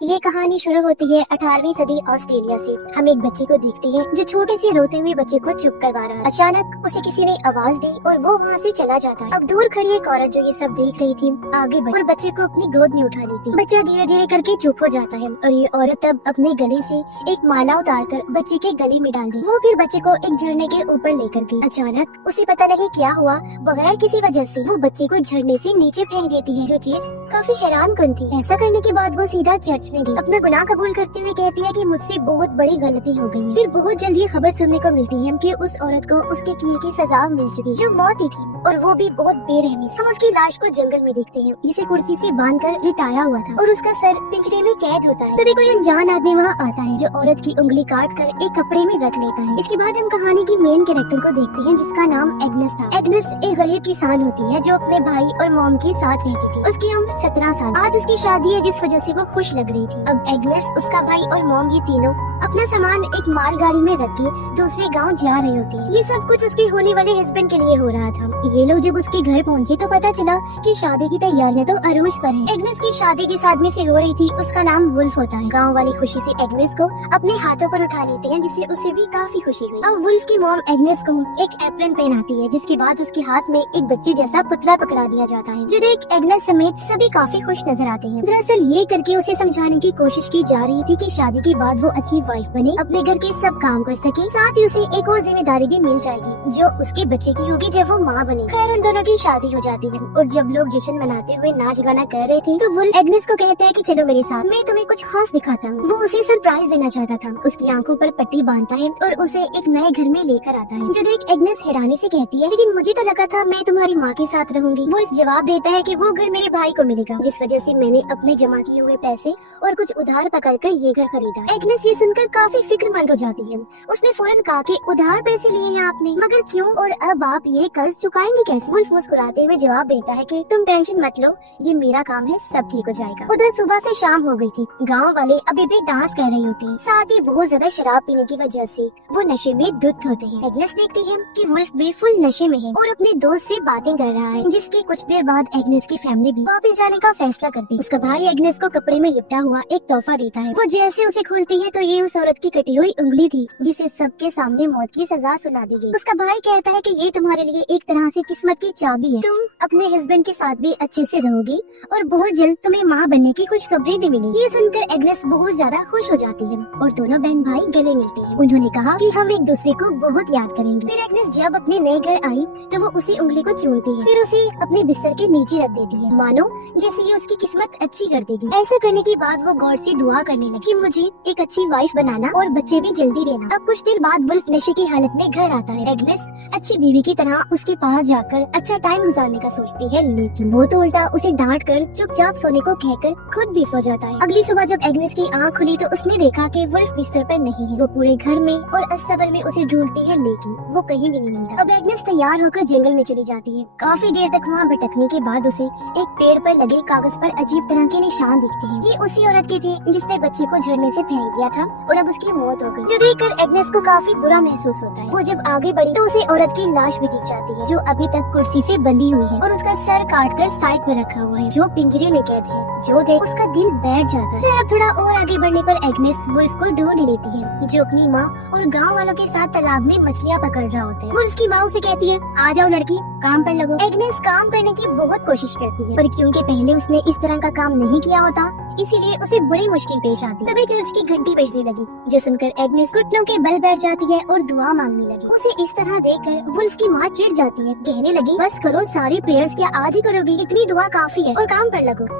ये कहानी शुरू होती है 18वीं सदी ऑस्ट्रेलिया से। हम एक बच्चे को देखते हैं जो छोटे से रोते हुए बच्चे को चुप करवा रहा है। अचानक उसे किसी ने आवाज दी और वो वहाँ से चला जाता है। अब दूर खड़ी एक औरत जो ये सब देख रही थी आगे बढ़ी और बच्चे को अपनी गोद में उठा लेती। बच्चा धीरे धीरे करके चुप हो जाता है और ये औरत तब अपने गले से एक माला उतार कर बच्चे के गले में डाल दी। वो फिर बच्चे को एक झरने के ऊपर लेकर गई। अचानक उसे पता नहीं क्या हुआ, बगैर किसी वजह से वो बच्चे को झरने से नीचे फेंक देती है, जो चीज काफी हैरान कन थी। ऐसा करने के बाद वो सीधा चर्च में गई। अपना गुनाह कबूल करते हुए कहती है कि मुझसे बहुत बड़ी गलती हो गई है। फिर बहुत जल्द ये खबर सुनने को मिलती है कि उस औरत को उसके किए की सजा मिल चुकी, जो मौत ही थी, और वो भी बहुत बेरहमी से। हम उसकी लाश को जंगल में देखते हैं, जिसे कुर्सी से बांधकर लिटाया हुआ था और उसका सर पिंजरे में कैद होता है। तभी कोई अनजान आदमी वहाँ आता है, जो औरत की उंगली काट कर एक कपड़े में रख लेता है। इसके बाद हम कहानी की मेन कैरेक्टर को देखते हैं, जिसका नाम एग्नेस था। एग्नेस एक गरीब किसान होती है, जो अपने भाई और मॉम के साथ रहती थी। उसकी उम्र 17 साल। आज उसकी शादी है, जिस वजह से वो खुश लग रही थी। अब एग्नेस, उसका भाई और मॉम, ये तीनों अपना सामान एक मालगाड़ी में रख के दूसरे गांव जा रही होती है। ये सब कुछ उसके होने वाले हस्बैंड के लिए हो रहा था। ये लोग जब उसके घर पहुंचे तो पता चला कि शादी की तैयारियां तो अरूज पर है। एग्नेस की शादी जिस आदमी से हो रही थी, उसका नाम वुल्फ होता है। गांव वाली खुशी से एग्नेस को अपने हाथों पर उठा लेते हैं, जिससे उसे भी काफी खुशी हुई। अब वुल्फ की मॉम एग्नेस को एक एप्रन पहनाती है, जिसके बाद उसके हाथ में एक बच्चे जैसा पुतला पकड़ा दिया जाता है, जो देख एग्नेस समेत सभी काफी खुश नजर आते हैं। दरअसल ये करके उसे समझाने की कोशिश की जा रही थी कि शादी के बाद वो अच्छी वाइफ बने, अपने घर के सब काम कर सके, साथ ही उसे एक और जिम्मेदारी भी मिल जाएगी, जो उसके बच्चे की होगी जब वो माँ बने। खैर, उन दोनों की शादी हो जाती है और जब लोग जश्न मनाते हुए नाच गाना कर रहे थे, तो वुल्फ एग्नेस को कहता है कि चलो मेरे साथ, मैं तुम्हें कुछ खास दिखाता हूँ। वो उसे सरप्राइज देना चाहता था। उसकी आंखों पर पट्टी बांधता है और उसे एक नए घर में लेकर आता है, जो देख एग्नेस हैरानी से कहती है, लेकिन मुझे तो लगा था मैं तुम्हारी माँ के साथ रहूंगी। वुल्फ जवाब देता है कि वो घर मेरे भाई को मिलेगा, जिस वजह से मैंने अपने जमा किए हुए पैसे और कुछ उधार पकड़कर ये घर खरीदा। एग्नेस ये सुनकर काफी फिक्रमंद हो जाती है। उसने फौरन कहा कि उधार पैसे लिए हैं आपने, मगर क्यों, और अब आप ये कर्ज चुकाएंगे कैसे? वुल्फ मुस्कुराते हुए जवाब देता है कि तुम टेंशन मत लो, ये मेरा काम है, सब ठीक हो जाएगा। उधर सुबह से शाम हो गई थी। गांव वाले अभी भी डांस कर रहे होते हैं, साथ ही बहुत ज्यादा शराब पीने की वजह से वो नशे में धुत होते हैं। एग्नेस देखती है कि वुल्फ भी फुल नशे में है और अपने दोस्त से बातें कर रहा है, जिसकी कुछ देर बाद एग्नेस की फैमिली भी वापस जाने का फैसला करती है। उसका भाई एग्नेस को कपड़े में लिपटा हुआ एक तोहफा देता है। वो जैसे उसे खोलती है तो ये उस औरत की कटी हुई उंगली थी, जिसे सबके सामने मौत की सजा सुना दी गई। उसका भाई कहता है कि ये तुम्हारे लिए एक तरह से किस्मत की चाबी है, तुम अपने हस्बैंड के साथ भी अच्छे से रहोगी और बहुत जल्द तुम्हें माँ बनने की खुशखबरी भी मिलेगी। ये सुनकर एग्नेस बहुत ज्यादा खुश हो जाती है और दोनों बहन भाई गले मिलते हैं। उन्होंने कहा कि हम एक दूसरे को बहुत याद करेंगे। फिर एग्नेस जब अपने नए घर आई तो वो उसी उंगली को चूमती है, फिर उसे अपने बिस्तर के नीचे रख देती है, मानो जैसे ये उसकी किस्मत अच्छी कर देगी। ऐसा करने के बाद वो गॉड से दुआ करने लगी, मुझे एक अच्छी वाइफ बनाना और बच्चे भी जल्दी देना। अब कुछ देर बाद वुल्फ नशे की हालत में घर आता है। एग्नेस अच्छी बीवी की तरह उसके पास जाकर अच्छा टाइम गुजारने का सोचती है, लेकिन वो तो उल्टा उसे डांट कर चुपचाप सोने को कहकर खुद भी सो जाता है। अगली सुबह जब एग्नेस की आँख खुली तो उसने देखा कि वुल्फ बिस्तर पर नहीं है। वो पूरे घर में और अस्तबल में उसे ढूंढती है, लेकिन वो कहीं भी नहीं मिलता। अब एग्नेस तैयार होकर जंगल में चली जाती है। काफी देर तक वहाँ भटकने के बाद उसे एक पेड़ पर लगे कागज पर अजीब तरह के निशान दिखते हैं। ये उसी औरत के थे जिसने बच्चे को झरने से फेंक दिया था और अब उसकी मौत हो गई, जो देखकर एग्नेस को काफी बुरा महसूस होता है। वो जब आगे बढ़ी तो उसे औरत की लाश भी दिख जाती है, जो अभी तक कुर्सी से बंधी हुई है और उसका सर काटकर साइड में रखा हुआ है, जो पिंजरे में कैद है। जो देख उसका दिल बैठ जाता है। फिर अब थोड़ा और आगे बढ़ने पर एग्नेस वुल्फ को ढूंढ लेती है, जो अपनी माँ और गांव वालों के साथ तालाब में मछलियाँ पकड़ रहा होता है। वुल्फ की माँ उसे कहती है, आ जाओ लड़की, काम पर लगो। एग्नेस काम करने की बहुत कोशिश करती है, पर क्योंकि पहले उसने इस तरह का काम नहीं किया होता, इसीलिए उसे बड़ी मुश्किल पेश आती। तभी चर्च की घंटी बजने लगी, जो सुनकर एग्नेस घुटनों के बल बैठ जाती है और दुआ मांगने लगी। उसे इस तरह देखकर वुल्फ की माँ चिढ़ जाती है, कहने लगी, बस करो, सारी प्रेयर्स क्या आज ही करोगी? इतनी दुआ काफी है और काम पर लगो।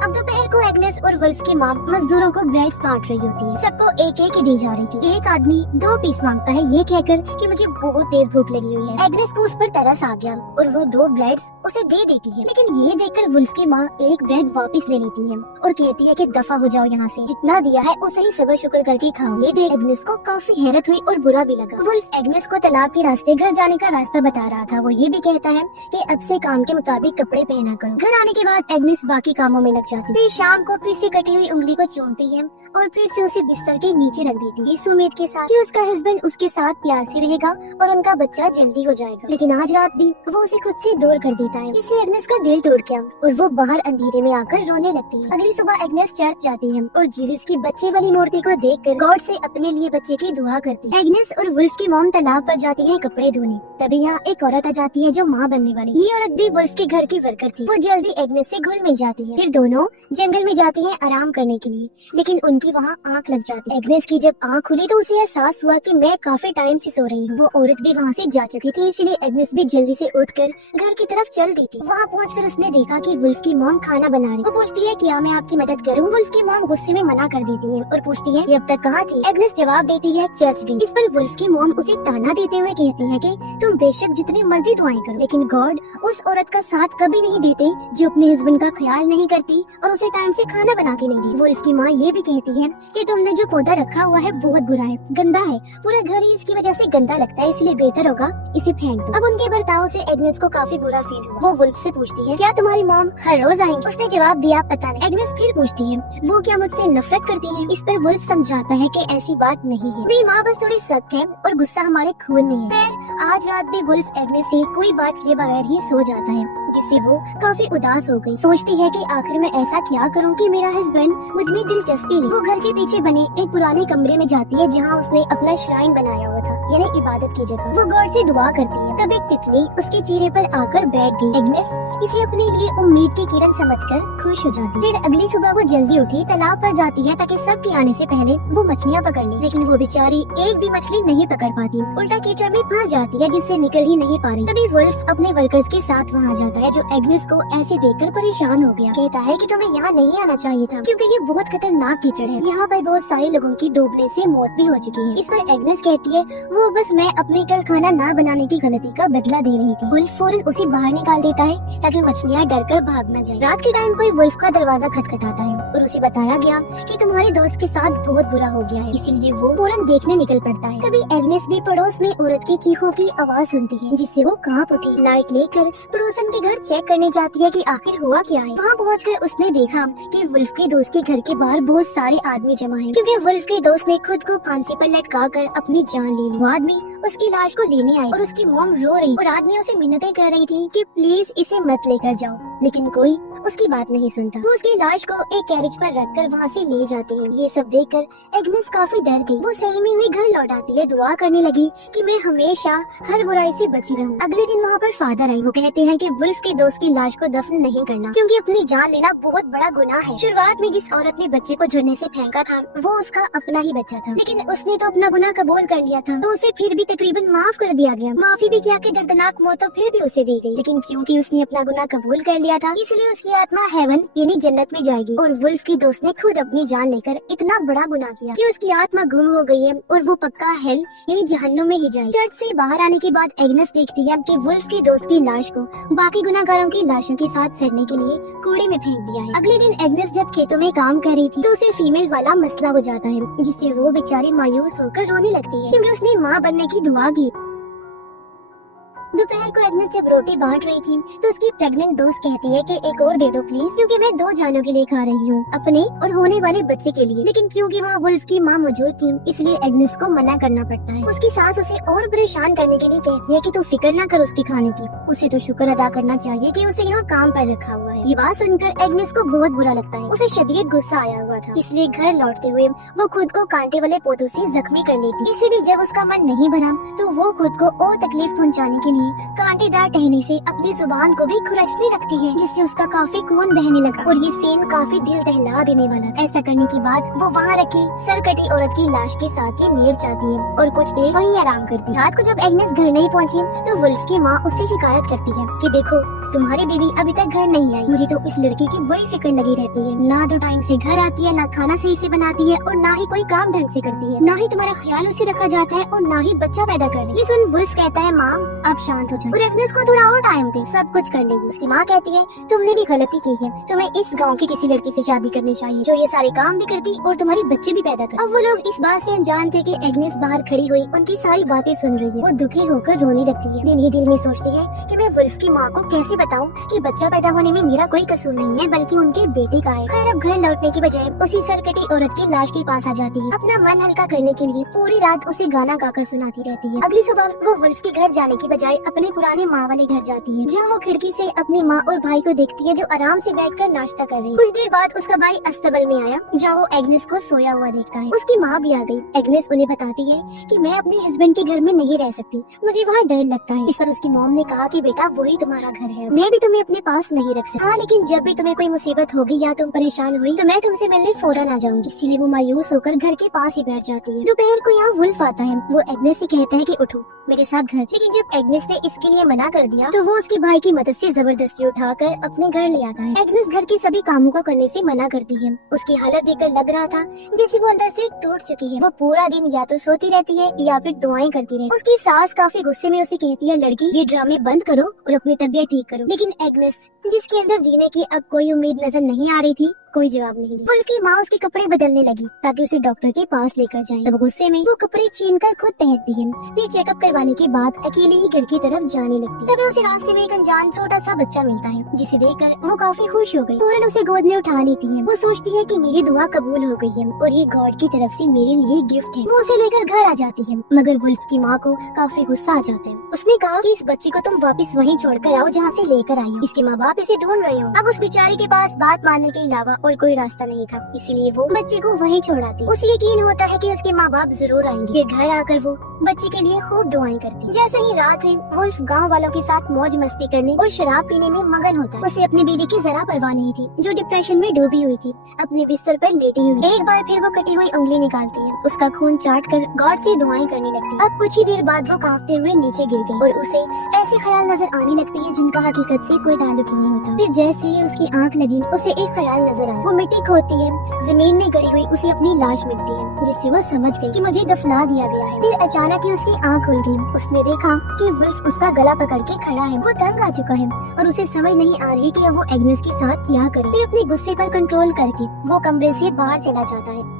अब दोपहर को एग्नेस और वुल्फ की माँ मजदूरों को ब्रेड्स बांट रही होती है। सबको एक एक ही दी जा रही थी। एक आदमी 2 पीस मांगता है, ये कहकर कि मुझे बहुत तेज भूख लगी हुई है। एग्नेस को उस पर तरस आ गया और वो 2 ब्रेड्स उसे दे देती है, लेकिन ये देखकर वुल्फ की माँ एक ब्रेड वापस ले लेती है और कहती है कि दफा हो जाओ यहाँ से, जितना दिया है उसे ही सब्र शुक्र करके खाओ। ये देख एग्नेस को काफी हैरत हुई और बुरा भी लगा। वुल्फ एग्नेस को तालाब के रास्ते घर जाने का रास्ता बता रहा था। वो ये भी कहता है कि अब से काम के मुताबिक कपड़े पहना करो। घर आने के बाद एग्नेस बाकी कामों में लग जाती। फिर शाम को फिर से कटी हुई उंगली को चूमती है और फिर से उसे बिस्तर के नीचे रख देती, इस उम्मीद के साथ कि उसका हस्बैंड उसके साथ प्यार से रहेगा और उनका बच्चा जल्दी हो जाएगा। लेकिन आज रात भी वो उसे खुद से दूर कर देता है। इससे एग्नेस का दिल टूट गया और वो बाहर अंधेरे में आकर रोने लगती है। अगली सुबह एग्नेस चर्च जाती है और जीसस की बच्चे वाली मूर्ति को देखकर गॉड से अपने लिए बच्चे की दुआ करती है। एग्नेस और वुल्फ की मॉम तालाब पर जाती है कपड़े धोने। तभी यहाँ एक औरत आ जाती है जो माँ बनने वाली। ये औरत भी वुल्फ के घर की वर्कर थी। वो जल्दी एग्नेस से घुल मिल जाती है। फिर दोनों जंगल में जाती है आराम करने के लिए, लेकिन उनकी वहाँ आँख लग जाती है। एग्नेस की जब आँख खुली तो उसे एहसास हुआ कि मैं काफी टाइम से सो रही हूँ। वो औरत भी वहाँ से जा चुकी थी, इसलिए एग्नेस भी जल्दी से उठकर घर की तरफ चल दी थी। वहाँ पहुँचकर उसने देखा कि वुल्फ की मॉम खाना बना रही। वो पूछती है क्या मैं आपकी मदद करूँ? वुल्फ की मॉम गुस्से में मना कर देती है और पूछती है ये अब तक कहाँ थी? एग्नेस जवाब देती है चर्च गई। इस पर वुल्फ की मॉम उसे ताना देते हुए कहती है कि तुम बेशक जितनी मर्जी दुआएं करो, लेकिन गॉड उस औरत का साथ कभी नहीं देते जो अपने हस्बैंड का ख्याल नहीं करती और उसे टाइम से खाना बना के नहीं दी। वुल्फ की माँ ये भी कहती है कि तुमने जो पौधा रखा हुआ है बहुत बुरा है, गंदा है, पूरा घर ही इसकी वजह से गंदा लगता है, इसलिए बेहतर होगा इसे फेंक दो। अब उनके बर्ताव से एग्नेस को काफी बुरा फील हुआ। वो वुल्फ से पूछती है क्या तुम्हारी मॉम हर रोज आएंगी? उसने जवाब दिया पता नहीं। एग्नेस फिर पूछती है वो क्या मुझसे नफरत करती है? इस पर वुल्फ समझाता है कि ऐसी बात नहीं है, मेरी माँ बस थोड़ी सख्त है और गुस्सा हमारे खून में है। फिर आज रात भी वुल्फ एग्नेस से कोई बात किए बगैर ही सो जाता है, जिससे वो काफी उदास हो गई। सोचती है कि आखिर मैं ऐसा क्या करूं कि मेरा हस्बैंड मुझ में दिलचस्पी नहीं। वो घर के पीछे बने एक पुराने कमरे में जाती है जहां उसने अपना श्राइन बनाया हुआ था, यानी इबादत की जगह। वो गॉड से दुआ करती है। तब एक तितली उसके चेहरे पर आकर बैठ गई। एग्नेस इसे अपने लिए उम्मीद की किरण समझकर खुश हो जाती। फिर अगली सुबह वो जल्दी उठी, तालाब पर जाती है ताकि सबके आने से पहले वो मछलियाँ पकड़ ले, लेकिन वो बेचारी एक भी मछली नहीं पकड़ पाती, उल्टा कीचड़ में फंस जाती है जिससे निकल ही नहीं पा रही। तभी वुल्फ अपने वर्कर्स के साथ वहाँ जाता है जो एग्नेस को ऐसे देखकर परेशान हो गया। कहता है कि तुम्हें यहाँ नहीं आना चाहिए था क्योंकि ये बहुत खतरनाक कीचड़ है, यहाँ पर बहुत सारे लोगों की डूबने से मौत भी हो चुकी है। इस पर एग्नेस कहती है वो बस मैं अपने कल खाना न बनाने की गलती का बदला दे रही थी। वुल्फ फौरन उसे बाहर निकाल देता है ताकि मछलियाँ डरकर भाग न जाए। रात के टाइम कोई वुल्फ का दरवाजा खटखटाता है और उसे बताया गया कि तुम्हारे दोस्त के साथ बहुत बुरा हो गया है, इसीलिए वो फौरन देखने निकल पड़ता है। तभी एग्नेस भी पड़ोस में औरत की चीखों की आवाज सुनती है जिससे वो कांप उठी। लाइट लेकर पड़ोसन के घर चेक करने जाती है कि आखिर हुआ क्या है। वहाँ पहुंचकर उसने देखा कि वुल्फ के दोस्त के घर के बाहर बहुत सारे आदमी जमा हैं, क्योंकि वुल्फ के दोस्त ने खुद को फांसी पर लटका कर अपनी जान ले ली। वो आदमी उसकी लाश को लेने आए और उसकी मॉम रो रही और आदमियों से मिन्नतें कर रही थी कि प्लीज इसे मत लेकर जाओ, लेकिन कोई उसकी बात नहीं सुनता। वो उसकी लाश को एक कैरेज पर रखकर वहाँ से ले जाते हैं। ये सब देखकर एग्नेस काफी डर गई। वो सहमी हुई घर लौट आती है, दुआ करने लगी कि मैं हमेशा हर बुराई से बची रहूं। अगले दिन वहाँ पर फादर आए। वो कहते हैं कि वुल्फ के दोस्त की लाश को दफन नहीं करना क्योंकि अपनी जान लेना बहुत बड़ा गुनाह है। शुरुआत में जिस औरत ने बच्चे को झरने से फेंका था वो उसका अपना ही बच्चा था, लेकिन उसने तो अपना गुनाह कबूल कर लिया था तो उसे फिर भी तकरीबन माफ कर दिया गया। माफी भी किया कि दर्दनाक मौत तो फिर भी उसे दी गई, लेकिन क्योंकि उसने अपना गुनाह कबूल कर लिया था इसलिए उसकी आत्मा हेवन यानी जन्नत में जाएगी। और वुल्फ के दोस्त ने खुद अपनी जान लेकर इतना बड़ा गुनाह किया कि उसकी आत्मा गुम हो गई है और वो पक्का हेल यानी जहन्नुम में ही जाएगी। चर्च से बाहर आने के बाद एग्नेस देखती है कि वुल्फ के दोस्त की लाश को बाकी गुनाहगारों की लाशों के साथ सड़ने के लिए कूड़े में फेंक दिया है। अगले दिन एग्नेस जब खेतों में काम कर रही थी तो उसे फीमेल वाला मसला हो जाता है, जिससे वो बेचारी मायूस होकर रोने लगती है क्योंकि उसने माँ बनने की दुआ की। दोपहर को एग्नेस जब रोटी बांट रही थी तो उसकी प्रेग्नेंट दोस्त कहती है कि एक और दे दो प्लीज, क्योंकि मैं 2 जानों के लिए खा रही हूँ, अपने और होने वाले बच्चे के लिए। लेकिन क्योंकि वहाँ वुल्फ की माँ मौजूद थी इसलिए एग्नेस को मना करना पड़ता है। उसकी सास उसे और परेशान करने के लिए कहती है कि तू फिक्र ना कर उसके खाने की, उसे तो शुक्र अदा करना चाहिए कि उसे यहाँ काम पर रखा हुआ है। ये बात सुनकर एग्नेस को बहुत बुरा लगता है। उसे शदीद गुस्सा आया हुआ था, इसलिए घर लौटते हुए वो खुद को कांटे वाले पोतों से जख्मी कर लेती। इससे भी जब उसका मन नहीं भरा तो वो खुद को और तकलीफ पहुँचाने के लिए कांटेदार टहनी से अपनी जुबान को भी खुरचने लगती है, जिससे उसका काफी खून बहने लगा और ये सीन काफी दिल दहला देने वाला था। ऐसा करने के बाद वो वहाँ रखी सरकटी औरत की लाश के साथ ही लेट जाती है और कुछ देर वहीं आराम करती है। रात को जब एग्नेस घर नहीं पहुँची तो वुल्फ की माँ उससे शिकायत करती है कि देखो तुम्हारी बीवी अभी तक घर नहीं आई, मुझे तो इस लड़की की बड़ी फिक्र लगी रहती है, ना तो टाइम से घर आती है, ना खाना सही से बनाती है और ना ही कोई काम ढंग से करती है, ना ही तुम्हारा ख्याल उसे रखा जाता है और ना ही बच्चा पैदा कर रही है। ये सुन वुल्फ कहता है माँ आप शांत हो जाओ और एग्नेस को थोड़ा और टाइम दे, सब कुछ कर लेगी। उसकी माँ कहती है तुमने भी गलती की है, तुम्हें इस गाँव की किसी लड़की से शादी करनी चाहिए जो ये सारे काम भी करती और तुम्हारे बच्चे भी पैदा कर। अब वो लोग इस बात से अनजान थे कि एग्नेस बाहर खड़ी हुई उनकी सारी बातें सुन रही है। वो दुखी होकर रोने लगती है, दिल ही दिल में सोचती है कि मैं वुल्फ की माँ को कैसे बताऊं कि बच्चा पैदा होने में मेरा कोई कसूर नहीं है, बल्कि उनके बेटे का है। खैर अब घर लौटने की बजाय उसी सरकटी औरत की लाश के पास आ जाती है। अपना मन हल्का करने के लिए पूरी रात उसे गाना गाकर सुनाती रहती है। अगली सुबह वो वुल्फ के घर जाने की बजाय अपने पुराने माँ वाले घर जाती है, जहाँ वो खिड़की से अपनी माँ और भाई को देखती है जो आराम से बैठकर नाश्ता कर रहे हैं। कुछ देर बाद उसका भाई अस्तबल में आया, जहाँ वो एग्नेस को सोया हुआ देखता है। उसकी माँ भी आ गई। एग्नेस उन्हें बताती है कि मैं अपने हस्बैंड के घर में नहीं रह सकती, मुझे वहाँ डर लगता है। इस पर उसकी मॉम ने कहा कि बेटा वही तुम्हारा घर है, मैं भी तुम्हें अपने पास नहीं रख सकती। हाँ, लेकिन जब भी तुम्हें कोई मुसीबत होगी या तुम परेशान हुई तो मैं तुमसे मिलने फौरन आ जाऊंगी। इसीलिए वो मायूस होकर घर के पास ही बैठ जाती है। दोपहर को यहाँ वुल्फ आता है। वो एग्नेस से कहता है कि उठो मेरे साथ घर। लेकिन जब एग्नेस ने इसके लिए मना कर दिया तो वो उसके भाई की मदद से जबरदस्ती उठाकर अपने घर ले आता है। एग्नेस घर के सभी कामों को करने से मना करती है। उसकी हालत देखकर लग रहा था जैसे वो अंदर से टूट चुकी है। वो पूरा दिन या तो सोती रहती है या फिर दुआएं करती रहती है। उसकी सास काफी गुस्से में उसे कहती है, लड़की ये ड्रामे बंद करो और अपनी तबीयत ठीक करो। लेकिन एग्नेस, जिसके अंदर जीने की अब कोई उम्मीद नजर नहीं आ रही थी, कोई जवाब नहीं दी। वुल्फ की माँ उसके कपड़े बदलने लगी ताकि उसे डॉक्टर के पास लेकर जाए। तब गुस्से में वो कपड़े छीनकर खुद पहनती है। फिर चेकअप करवाने के बाद अकेले ही घर की तरफ जाने लगती है। तभी उसे रास्ते में एक अनजान छोटा सा बच्चा मिलता है, जिसे देखकर वो काफी खुश हो गई। फौरन उसे गोद में उठा लेती है। वो सोचती है कि मेरी दुआ कबूल हो गई है और ये गॉड की तरफ से मेरे लिए गिफ्ट है। वो उसे लेकर घर आ जाती है, मगर वुल्फ की माँ को काफी गुस्सा आ जाता है। उसने कहा कि इस बच्चे को तुम वापस वहीं छोड़कर आओ जहाँ से लेकर आई हो। इसके माँ बाप इसे ढूंढ रहे हो। अब उस बेचारी के पास बात मानने के अलावा और कोई रास्ता नहीं था, इसीलिए वो बच्चे को वहीं छोड़ाती। उसे यकीन होता है कि उसके माँ बाप जरूर आएंगे। फिर घर आकर वो बच्चे के लिए खूब दुआएं करती। जैसे ही रात हुई, वुल्फ गांव वालों के साथ मौज मस्ती करने और शराब पीने में मगन होता है। उसे अपनी बीवी की जरा परवाह नहीं थी, जो डिप्रेशन में डूबी हुई थी, अपने बिस्तर पर लेटी हुई। एक बार फिर वो कटी हुई उंगली निकालती है, उसका खून चाटकर गॉड से दुआएं करने लगती है। अब कुछ ही देर बाद वो कांपते हुए नीचे गिर गई और उसे ऐसे ख्याल नजर आने लगते हैं जिनका हकीकत से कोई ताल्लुक ही नहीं होता। फिर जैसे ही उसकी आंख लगी, उसे एक ख्याल नजर आया। वो मिट्टी खोदती है, जमीन में गड़ी हुई उसे अपनी लाश मिलती है, जिससे वो समझ गई कि मुझे दफना दिया गया है। फिर अचानक ही उसकी आंख खुल गई। उसने देखा कि वुल्फ उसका गला पकड़ के खड़ा है। वो तंग आ चुका है और उसे समझ नहीं आ रही कि अब वो एग्नेस के साथ क्या करे। फिर अपने गुस्से पर कंट्रोल करके वो कमरे से बाहर चला जाता है।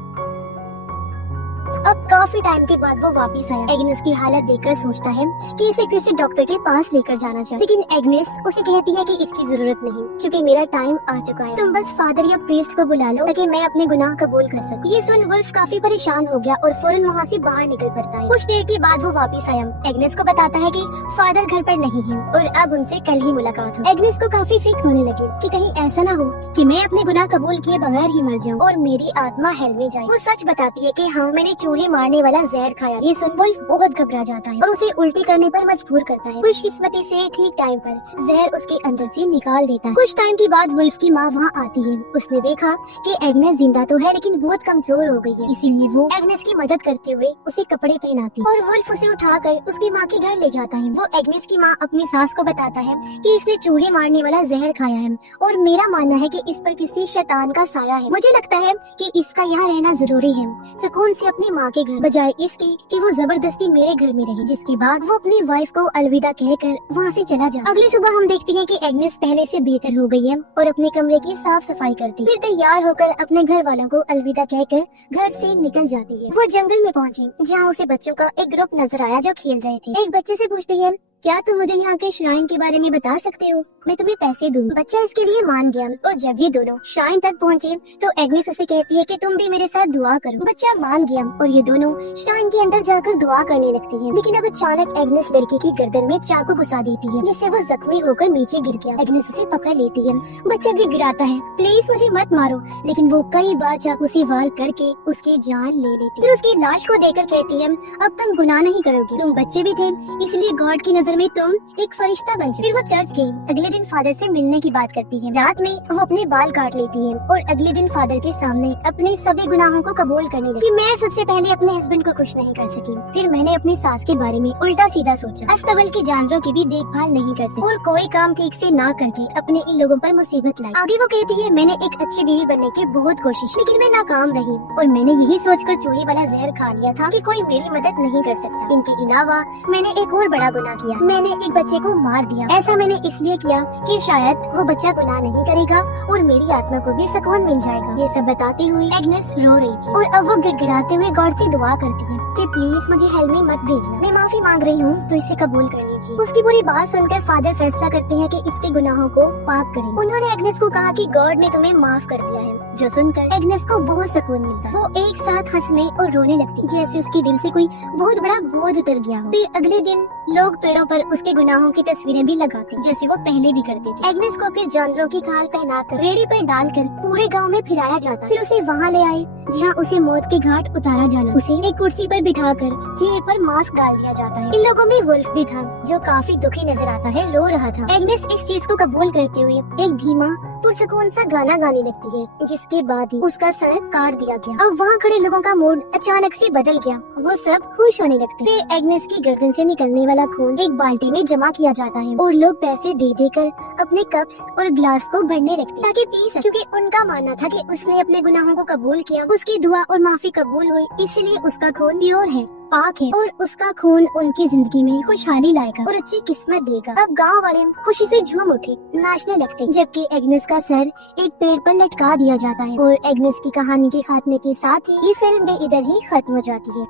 अब काफी टाइम के बाद वो वापस आया। एग्नेस की हालत देखकर सोचता है कि इसे फिर से डॉक्टर के पास लेकर जाना चाहिए, लेकिन एग्नेस उसे कहती है कि इसकी जरूरत नहीं, क्योंकि मेरा टाइम आ चुका है। तुम बस फादर या प्रीस्ट को बुला लो ताकि मैं अपने गुनाह कबूल कर सकूं। ये सुन वुल्फ काफी परेशान हो गया और फौरन वहाँ से बाहर निकल पड़ता है। कुछ देर के बाद वो वापस आया। एग्नेस को बताता है कि फादर घर पर नहीं है और अब उनसे कल ही मुलाकात हो। एग्नेस को काफी फिक्र होने लगी कि कहीं ऐसा ना हो कि मैं अपने गुनाह कबूल किए बगैर ही मर जाऊँ और मेरी आत्मा हेल में जाए। वो सच बताती है कि हाँ, मैंने चूहे मारने वाला जहर खाया। ये सुन वुल्फ बहुत घबरा जाता है और उसे उल्टी करने पर मजबूर करता है। खुशकिस्मती से ठीक टाइम पर जहर उसके अंदर से निकाल देता है। कुछ टाइम के बाद वुल्फ की माँ वहाँ आती है। उसने देखा कि एग्नेस जिंदा तो है, लेकिन बहुत कमजोर हो गई है, इसीलिए वो एग्नेस की मदद करते हुए उसे कपड़े पहनाती और वुल्फ उसे उठाकर उसकी माँ के घर ले जाता है। वो एग्नेस की माँ अपनी सास को बताता है कि इसने चूहे मारने वाला जहर खाया है और मेरा मानना है कि इस पर किसी शैतान का साया है। मुझे लगता है कि इसका यहाँ रहना जरूरी है, सुकून से अपनी माँ के घर, बजाय इसकी कि वो जबरदस्ती मेरे घर में रही। जिसके बाद वो अपनी वाइफ को अलविदा कहकर वहाँ से चला जाता। अगली सुबह हम देखते हैं कि एग्नेस पहले से बेहतर हो गई है और अपने कमरे की साफ सफाई करती, फिर तैयार होकर अपने घर वालों को अलविदा कहकर घर से निकल जाती है। वो जंगल में पहुंची, जहाँ उसे बच्चों का एक ग्रुप नजर आया जो खेल रहे थे। एक बच्चे से पूछती है, क्या तुम मुझे यहाँ के श्राइन के बारे में बता सकते हो? मैं तुम्हें पैसे दूंगा। बच्चा इसके लिए मान गया और जब ये दोनों श्राइन तक पहुँचे तो एग्नेस उसे कहती है कि तुम भी मेरे साथ दुआ करो। बच्चा मान गया और ये दोनों श्राइन के अंदर जाकर दुआ करने लगती है। लेकिन अब अचानक एग्नेस लड़की की गर्दन में चाकू घुसा देती है, जिससे वो जख्मी होकर नीचे गिर गया। एग्नेस उसे पकड़ लेती है। बच्चा गिड़गिड़ाता है, प्लीज मुझे मत मारो, लेकिन वो कई बार चाकू से वार करके उसकी जान ले लेती। फिर उसकी लाश को देखकर कहती है, अब तुम गुनाह नहीं करोगी, तुम बच्चे भी थे, इसलिए गॉड की नजर में तुम एक फरिश्ता बन चुकी। फिर वो चर्च गई। अगले दिन फादर से मिलने की बात करती है। रात में वो अपने बाल काट लेती है और अगले दिन फादर के सामने अपने सभी गुनाहों को कबूल करने लगी कि मैं सबसे पहले अपने हस्बैंड को खुश नहीं कर सकी। फिर मैंने अपनी सास के बारे में उल्टा सीधा सोचा, अस्तबल के जानवरों की भी देखभाल नहीं कर सकी और कोई काम ठीक से ना करके अपने इन लोगों पर मुसीबत लाई। आगे वो कहती है, मैंने एक अच्छी बीवी बनने की बहुत कोशिश, लेकिन मैं नाकाम रही और मैंने यही सोचकर चूहे वाला जहर खा लिया था कि कोई मेरी मदद नहीं कर सकता। इनके अलावा मैंने एक और बड़ा गुनाह किया, मैंने एक बच्चे को मार दिया। ऐसा मैंने इसलिए किया कि शायद वो बच्चा गुनाह नहीं करेगा और मेरी आत्मा को भी सुकून मिल जाएगा। ये सब बताते हुए एग्नेस रो रही थी और अब वो गिड़गिड़ाते हुए गॉड से दुआ करती है कि प्लीज मुझे हेल में मत भेजना, मैं माफी मांग रही हूँ तो इसे कबूल कर लीजिए। लीजिए। उसकी पूरी बात सुनकर फादर फैसला करते हैं कि इसके गुनाहों को पाक करें। उन्होंने एग्नेस को कहा कि गॉड ने तुम्हें माफ कर दिया है, जो सुनकर एग्नेस को बहुत सुकून मिलता है। वो एक साथ हंसने और रोने लगती, जैसे उसके दिल से कोई बहुत बड़ा बोझ उतर गया हो। फिर अगले दिन लोग पेड़ों पर उसके गुनाहों की तस्वीरें भी लगाते, जैसे वो पहले भी करते थे। एग्नेस को फिर जानवरों की खाल पहनाकर रेडी पर डालकर पूरे गांव में फिराया जाता। फिर उसे वहाँ ले आए जहाँ उसे मौत के घाट उतारा जाना। उसे एक कुर्सी पर बिठाकर चेहरे पर मास्क डाल दिया जाता है। इन लोगों में वुल्फ भी था, जो काफी दुखी नजर आता है, रो रहा था। एग्नेस इस चीज को कबूल करते हुए एक धीमा पुरसुकून सा गाना गाने लगती है, जिसके बाद ही उसका सर काट दिया गया। अब वहाँ खड़े लोगों का मूड अचानक से बदल गया। वो सब खुश होने लगते। फिर एग्नेस की गर्दन से निकलने वाला खून एक बाल्टी में जमा किया जाता है और लोग पैसे दे देकर अपने कप्स और ग्लास को भरने लगते ताकि पी सके, क्योंकि उनका मानना था कि उसने अपने गुनाहों को कबूल किया, उसकी दुआ और माफी कबूल हुई, इसलिए उसका खून प्योर है, पाक है, और उसका खून उनकी जिंदगी में खुशहाली लाएगा और अच्छी किस्मत देगा। अब गांव वाले खुशी से झूम उठे, नाचने लगते, जबकि एग्नेस का सर एक पेड़ पर लटका दिया जाता है। और एग्नेस की कहानी के खात्मे के साथ ही ये फिल्म भी इधर ही खत्म हो जाती है।